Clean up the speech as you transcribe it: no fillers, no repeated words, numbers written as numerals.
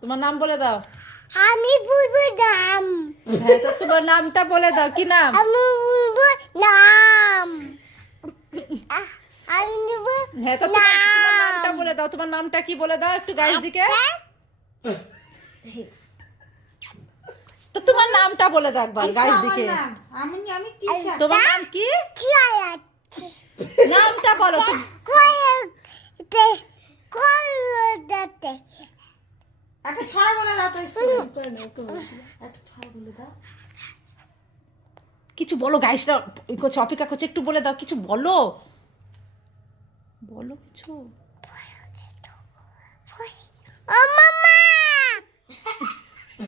তোমার নাম বলে দাও। আমি বলবো নাম। হ্যাঁ, তো তোমার নামটা বলে দাও, কি নাম? আমি বলবো নাম। আমি বলবো হ্যাঁ, তো তোমার নামটা বলে দাও। তোমার নামটা কি বলে দাও একটু গাইস দিকে। তো তোমার নামটা বলে দাও একবার গাইস দিকে। আমি টিশা। তোমার নাম কি? নামটা বলো। একটা ছড়া বলে দাও তো স্কুলে। একটা ছড়া বলে দাও। কিছু বলো, গাইসরা করছে, অপেক্ষা করছে, একটু বলে দাও, কিছু বলো, বলো কিছু।